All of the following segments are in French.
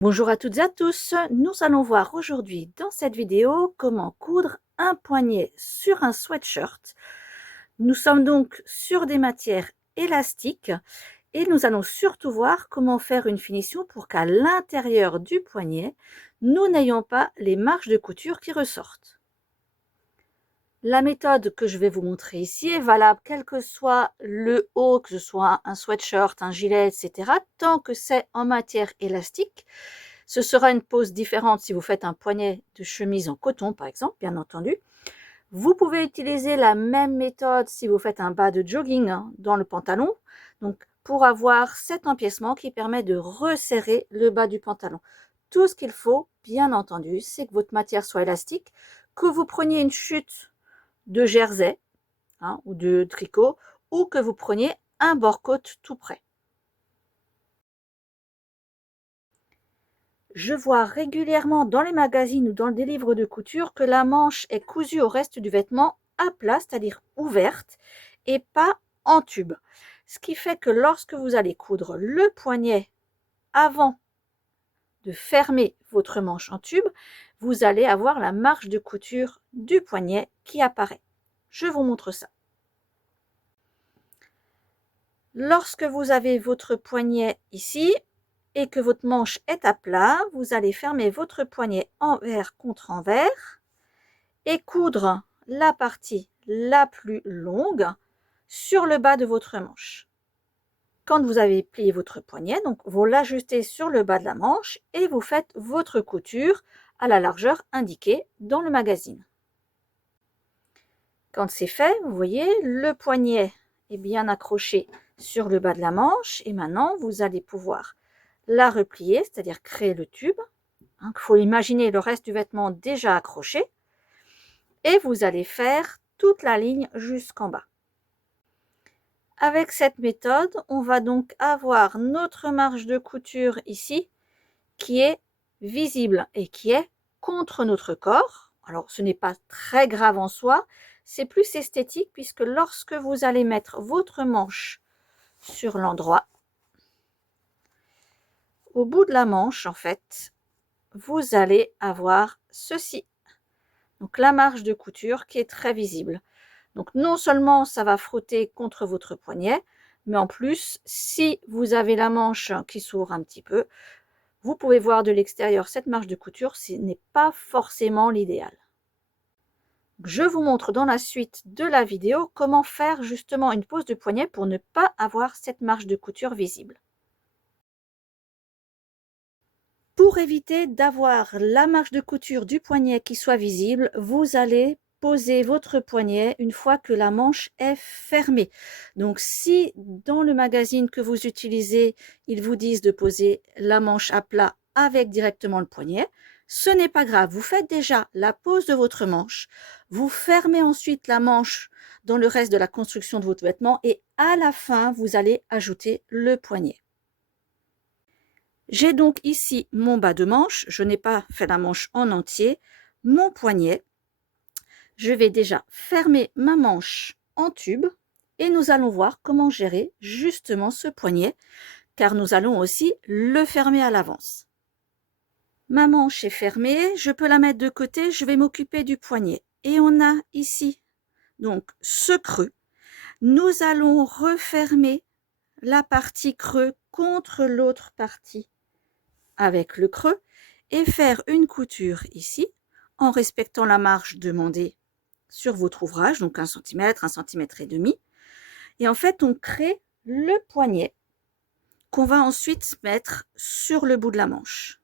Bonjour à toutes et à tous, nous allons voir aujourd'hui dans cette vidéo comment coudre un poignet sur un sweatshirt. Nous sommes donc sur des matières élastiques et nous allons surtout voir comment faire une finition pour qu'à l'intérieur du poignet, nous n'ayons pas les marges de couture qui ressortent. La méthode que je vais vous montrer ici est valable quel que soit le haut, que ce soit un sweatshirt, un gilet, etc. Tant que c'est en matière élastique. Ce sera une pose différente si vous faites un poignet de chemise en coton, par exemple, bien entendu. Vous pouvez utiliser la même méthode si vous faites un bas de jogging dans le pantalon, donc pour avoir cet empiècement qui permet de resserrer le bas du pantalon. Tout ce qu'il faut, bien entendu, c'est que votre matière soit élastique, que vous preniez une chute de jersey ou de tricot, ou que vous preniez un bord-côte tout prêt. Je vois régulièrement dans les magazines ou dans des livres de couture que la manche est cousue au reste du vêtement à plat, c'est-à-dire ouverte, et pas en tube. Ce qui fait que lorsque vous allez coudre le poignet avant de fermer votre manche en tube, vous allez avoir la marge de couture du poignet qui apparaît. Je vous montre ça. Lorsque vous avez votre poignet ici et que votre manche est à plat, vous allez fermer votre poignet envers contre envers et coudre la partie la plus longue sur le bas de votre manche. Quand vous avez plié votre poignet, donc vous l'ajustez sur le bas de la manche et vous faites votre couture à la largeur indiquée dans le magazine. Quand c'est fait, vous voyez, le poignet est bien accroché sur le bas de la manche et maintenant vous allez pouvoir la replier, c'est-à-dire créer le tube. Il faut imaginer le reste du vêtement déjà accroché et vous allez faire toute la ligne jusqu'en bas. Avec cette méthode, on va donc avoir notre marge de couture ici qui est visible et qui est contre notre corps. Alors ce n'est pas très grave en soi, c'est plus esthétique puisque lorsque vous allez mettre votre manche sur l'endroit, au bout de la manche en fait, vous allez avoir ceci. Donc la marge de couture qui est très visible. Donc non seulement ça va frotter contre votre poignet, mais en plus, si vous avez la manche qui s'ouvre un petit peu, vous pouvez voir de l'extérieur cette marge de couture, ce n'est pas forcément l'idéal. Je vous montre dans la suite de la vidéo comment faire justement une pose de poignet pour ne pas avoir cette marge de couture visible. Pour éviter d'avoir la marge de couture du poignet qui soit visible, vous allez poser votre poignet une fois que la manche est fermée. Donc si dans le magazine que vous utilisez, ils vous disent de poser la manche à plat avec directement le poignet, ce n'est pas grave. Vous faites déjà la pose de votre manche, vous fermez ensuite la manche dans le reste de la construction de votre vêtement et à la fin, vous allez ajouter le poignet. J'ai donc ici mon bas de manche, je n'ai pas fait la manche en entier, mon poignet. Je vais déjà fermer ma manche en tube et nous allons voir comment gérer justement ce poignet car nous allons aussi le fermer à l'avance. Ma manche est fermée, je peux la mettre de côté, je vais m'occuper du poignet. Et on a ici donc ce creux. Nous allons refermer la partie creux contre l'autre partie avec le creux et faire une couture ici en respectant la marge demandée sur votre ouvrage, donc 1 cm, 1 cm et demi. Et en fait, on crée le poignet qu'on va ensuite mettre sur le bout de la manche.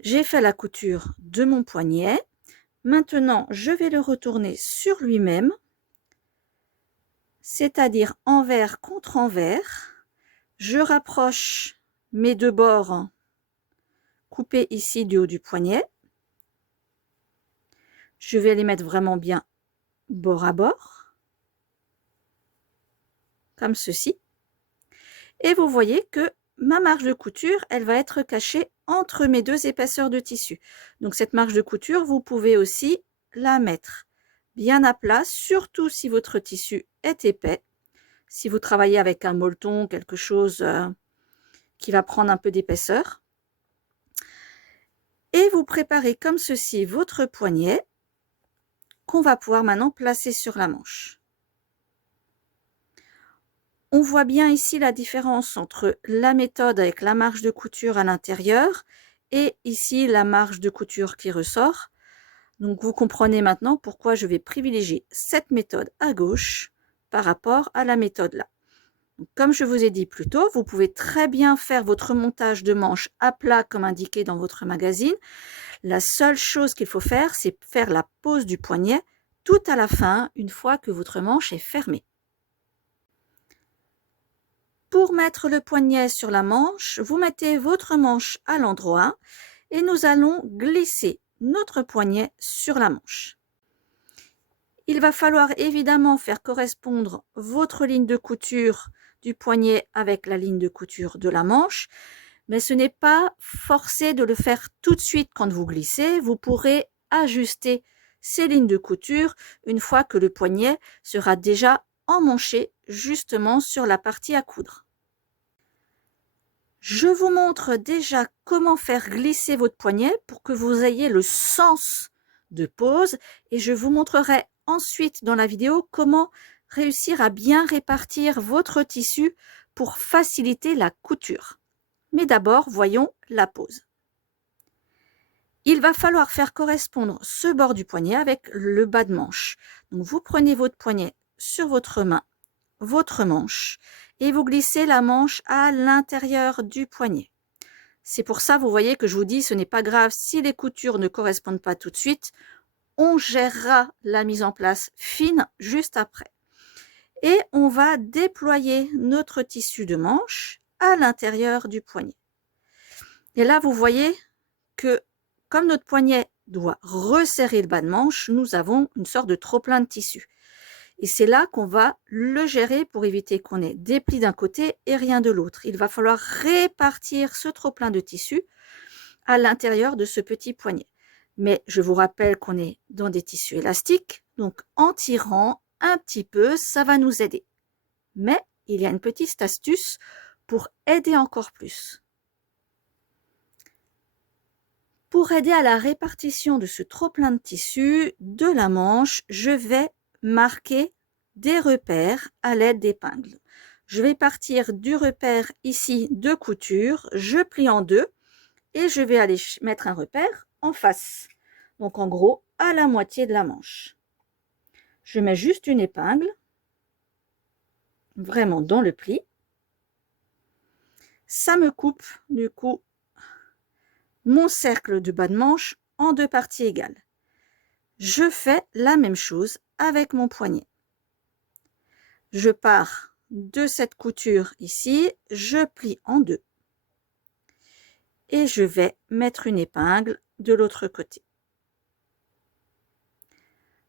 J'ai fait la couture de mon poignet. Maintenant, je vais le retourner sur lui-même, c'est-à-dire envers contre envers. Je rapproche mes deux bords coupés ici du haut du poignet. Je vais les mettre vraiment bien bord à bord, comme ceci. Et vous voyez que ma marge de couture, elle va être cachée entre mes deux épaisseurs de tissu. Donc cette marge de couture, vous pouvez aussi la mettre bien à plat, surtout si votre tissu est épais. Si vous travaillez avec un molleton, quelque chose qui va prendre un peu d'épaisseur. Et vous préparez comme ceci votre poignet qu'on va pouvoir maintenant placer sur la manche. On voit bien ici la différence entre la méthode avec la marge de couture à l'intérieur et ici la marge de couture qui ressort. Donc vous comprenez maintenant pourquoi je vais privilégier cette méthode à gauche par rapport à la méthode là. Donc, comme je vous ai dit plus tôt, vous pouvez très bien faire votre montage de manches à plat comme indiqué dans votre magazine. La seule chose qu'il faut faire, c'est faire la pose du poignet tout à la fin, une fois que votre manche est fermée. Pour mettre le poignet sur la manche, vous mettez votre manche à l'endroit et nous allons glisser notre poignet sur la manche. Il va falloir évidemment faire correspondre votre ligne de couture du poignet avec la ligne de couture de la manche, mais ce n'est pas forcé de le faire tout de suite quand vous glissez. Vous pourrez ajuster ces lignes de couture une fois que le poignet sera déjà emmanché justement sur la partie à coudre. Je vous montre déjà comment faire glisser votre poignet pour que vous ayez le sens de pose et je vous montrerai ensuite dans la vidéo comment réussir à bien répartir votre tissu pour faciliter la couture. Mais d'abord, voyons la pose. Il va falloir faire correspondre ce bord du poignet avec le bas de manche. Donc vous prenez votre poignet sur votre main, votre manche, et vous glissez la manche à l'intérieur du poignet. C'est pour ça, vous voyez que je vous dis, ce n'est pas grave si les coutures ne correspondent pas tout de suite. On gérera la mise en place fine juste après. Et on va déployer notre tissu de manche à l'intérieur du poignet. Et là, vous voyez que comme notre poignet doit resserrer le bas de manche, nous avons une sorte de trop-plein de tissu. Et c'est là qu'on va le gérer pour éviter qu'on ait des plis d'un côté et rien de l'autre. Il va falloir répartir ce trop-plein de tissu à l'intérieur de ce petit poignet. Mais je vous rappelle qu'on est dans des tissus élastiques, donc en tirant un petit peu, ça va nous aider. Mais il y a une petite astuce pour aider encore plus. Pour aider à la répartition de ce trop-plein de tissu de la manche, je vais marquer des repères à l'aide d'épingles. Je vais partir du repère ici de couture, je plie en deux et je vais aller mettre un repère en face. Donc en gros à la moitié de la manche. Je mets juste une épingle, vraiment dans le pli. Ça me coupe du coup mon cercle de bas de manche en deux parties égales. Je fais la même chose avec mon poignet. Je pars de cette couture ici, je plie en deux et je vais mettre une épingle de l'autre côté.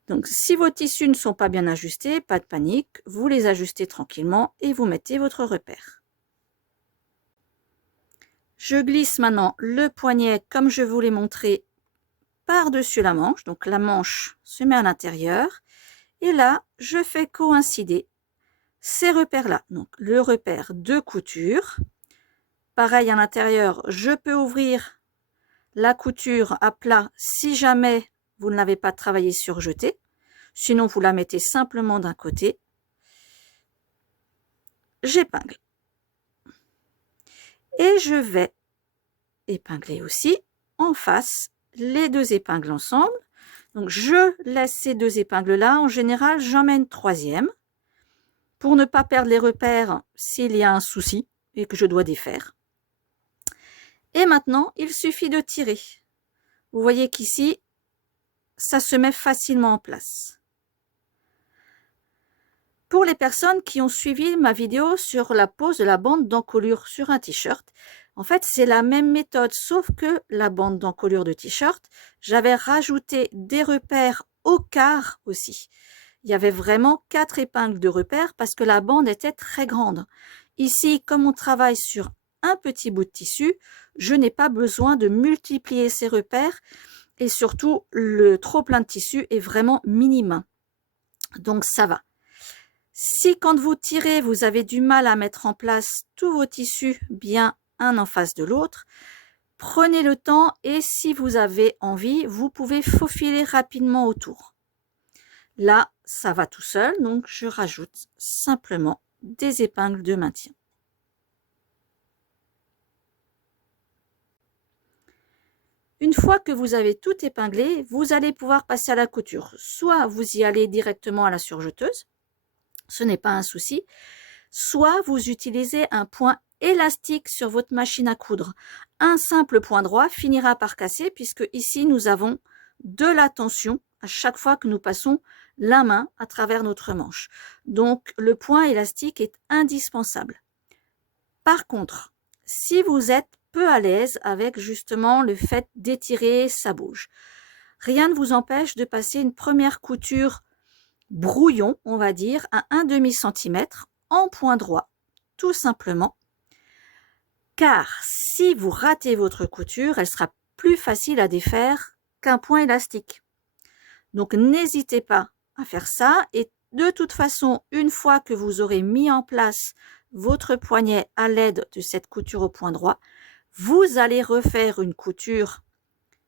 Donc si vos tissus ne sont pas bien ajustés, pas de panique, vous les ajustez tranquillement et vous mettez votre repère. Je glisse maintenant le poignet comme je vous l'ai montré par-dessus la manche, donc la manche se met à l'intérieur et là je fais coïncider ces repères-là, donc le repère de couture. Pareil à l'intérieur, je peux ouvrir la couture à plat si jamais vous ne l'avez pas travaillé sur jeté. Sinon, vous la mettez simplement d'un côté. J'épingle. Et je vais épingler aussi en face les deux épingles ensemble. Donc, je laisse ces deux épingles-là. En général, j'en mets une troisième pour ne pas perdre les repères s'il y a un souci et que je dois défaire. Et maintenant, il suffit de tirer. Vous voyez qu'ici, ça se met facilement en place. Pour les personnes qui ont suivi ma vidéo sur la pose de la bande d'encolure sur un t-shirt, en fait, c'est la même méthode, sauf que la bande d'encolure de t-shirt, j'avais rajouté des repères au quart aussi. Il y avait vraiment 4 épingles de repères parce que la bande était très grande. Ici, comme on travaille sur un petit bout de tissu, je n'ai pas besoin de multiplier ces repères et surtout, le trop-plein de tissu est vraiment minime. Donc, ça va. Si quand vous tirez, vous avez du mal à mettre en place tous vos tissus bien un en face de l'autre. Prenez le temps et si vous avez envie, vous pouvez faufiler rapidement autour. Là, ça va tout seul, donc je rajoute simplement des épingles de maintien. Une fois que vous avez tout épinglé, vous allez pouvoir passer à la couture. Soit vous y allez directement à la surjeteuse, ce n'est pas un souci, soit vous utilisez un point élastique sur votre machine à coudre. Un simple point droit finira par casser puisque ici nous avons de la tension à chaque fois que nous passons la main à travers notre manche. Donc le point élastique est indispensable. Par contre, si vous êtes peu à l'aise avec justement le fait d'étirer sa bouge, rien ne vous empêche de passer une première couture brouillon, on va dire, à 1/2 cm en point droit, tout simplement. Car si vous ratez votre couture, elle sera plus facile à défaire qu'un point élastique. Donc n'hésitez pas à faire ça et de toute façon, une fois que vous aurez mis en place votre poignet à l'aide de cette couture au point droit, vous allez refaire une couture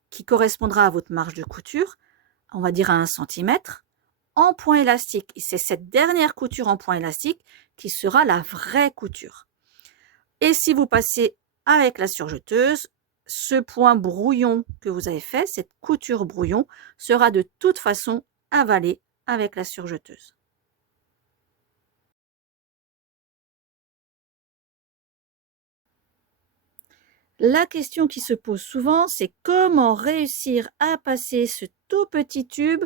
qui correspondra à votre marge de couture, on va dire à 1 cm, en point élastique. Et c'est cette dernière couture en point élastique qui sera la vraie couture. Et si vous passez avec la surjeteuse, ce point brouillon que vous avez fait, cette couture brouillon, sera de toute façon avalée avec la surjeteuse. La question qui se pose souvent, c'est comment réussir à passer ce tout petit tube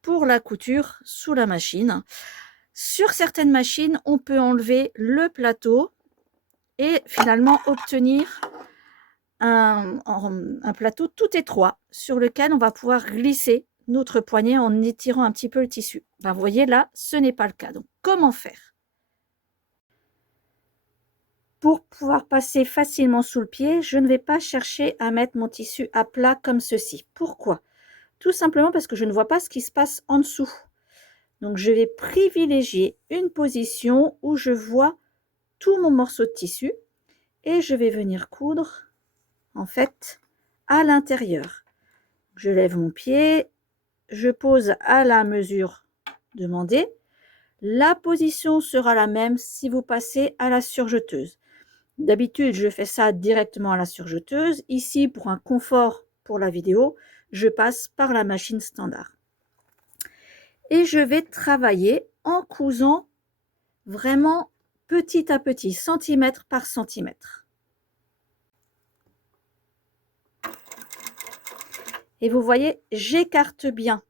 pour la couture sous la machine. Sur certaines machines, on peut enlever le plateau et finalement obtenir un plateau tout étroit sur lequel on va pouvoir glisser notre poignet en étirant un petit peu le tissu. Ben, vous voyez là, ce n'est pas le cas. Donc, comment faire? Pour pouvoir passer facilement sous le pied, je ne vais pas chercher à mettre mon tissu à plat comme ceci. Pourquoi? Tout simplement parce que je ne vois pas ce qui se passe en dessous. Donc, je vais privilégier une position où je vois tout mon morceau de tissu et je vais venir coudre en fait à l'intérieur. Je lève mon pied, je pose à la mesure demandée. La position sera la même si vous passez à la surjeteuse. D'habitude, je fais ça directement à la surjeteuse. Ici, pour un confort pour la vidéo, je passe par la machine standard. Et je vais travailler en cousant vraiment petit à petit, centimètre par centimètre. Et vous voyez, j'écarte bien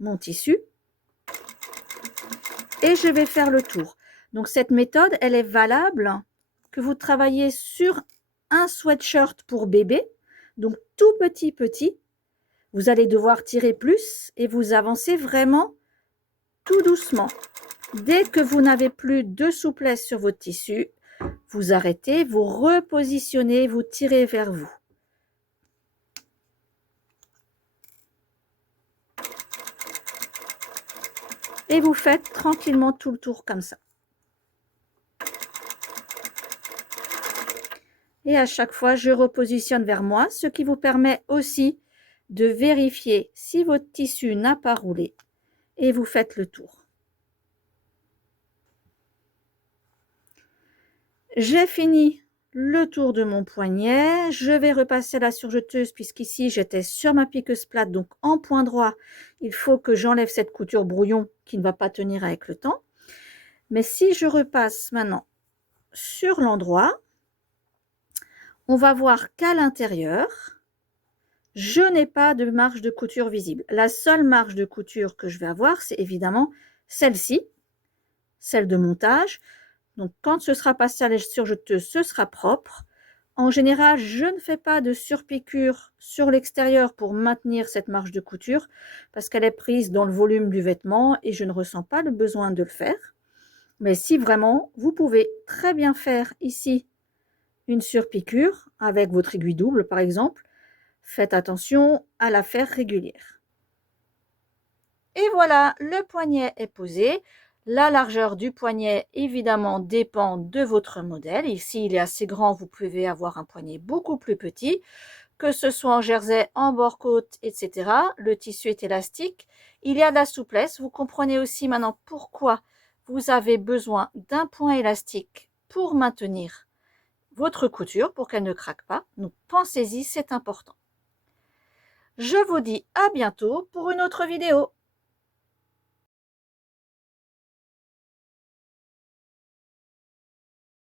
mon tissu et je vais faire le tour. Donc cette méthode, elle est valable que vous travaillez sur un sweatshirt pour bébé, donc tout petit, vous allez devoir tirer plus et vous avancez vraiment tout doucement. Dès que vous n'avez plus de souplesse sur votre tissu, vous arrêtez, vous repositionnez, vous tirez vers vous. Et vous faites tranquillement tout le tour comme ça. Et à chaque fois, je repositionne vers moi, ce qui vous permet aussi de vérifier si votre tissu n'a pas roulé. Et vous faites le tour. J'ai fini le tour de mon poignet. Je vais repasser la surjeteuse puisqu'ici, j'étais sur ma piqueuse plate, donc en point droit. Il faut que j'enlève cette couture brouillon qui ne va pas tenir avec le temps. Mais si je repasse maintenant sur l'endroit, on va voir qu'à l'intérieur, je n'ai pas de marge de couture visible. La seule marge de couture que je vais avoir, c'est évidemment celle-ci, celle de montage. Donc, quand ce sera passé à la surjeteuse, ce sera propre. En général, je ne fais pas de surpiqûre sur l'extérieur pour maintenir cette marge de couture parce qu'elle est prise dans le volume du vêtement et je ne ressens pas le besoin de le faire. Mais si vraiment, vous pouvez très bien faire ici une surpiqûre avec votre aiguille double par exemple. Faites attention à la faire régulière. Et voilà, le poignet est posé. La largeur du poignet, évidemment, dépend de votre modèle. Ici, il est assez grand, vous pouvez avoir un poignet beaucoup plus petit, que ce soit en jersey, en bord-côte, etc. Le tissu est élastique. Il y a de la souplesse. Vous comprenez aussi maintenant pourquoi vous avez besoin d'un point élastique pour maintenir votre couture, pour qu'elle ne craque pas. Donc, pensez-y, c'est important. Je vous dis à bientôt pour une autre vidéo.